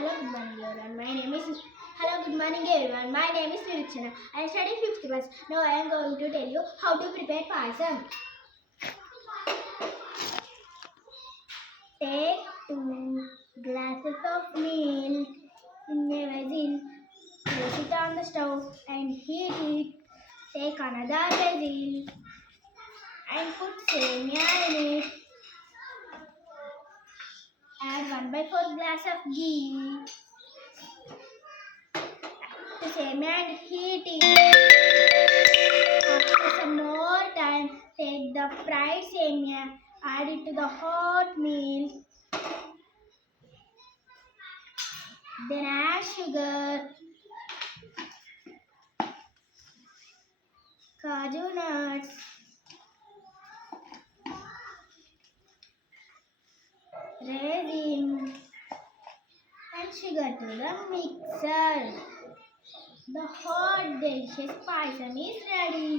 Good morning everyone. My name is Vivekshana. I study 5th class. Now I am going to tell you how to prepare payasam. Take 2 glasses of milk in a vessel. Place it on the stove and heat it. Take another vessel and put semia in it. Add 1/4 glass of ghee to semia and heat it. After some more time, take the fried semia, add it to the hot milk. Then add sugar, cashew nuts, raisin, and sugar to the mixer. The hot delicious payasam is ready.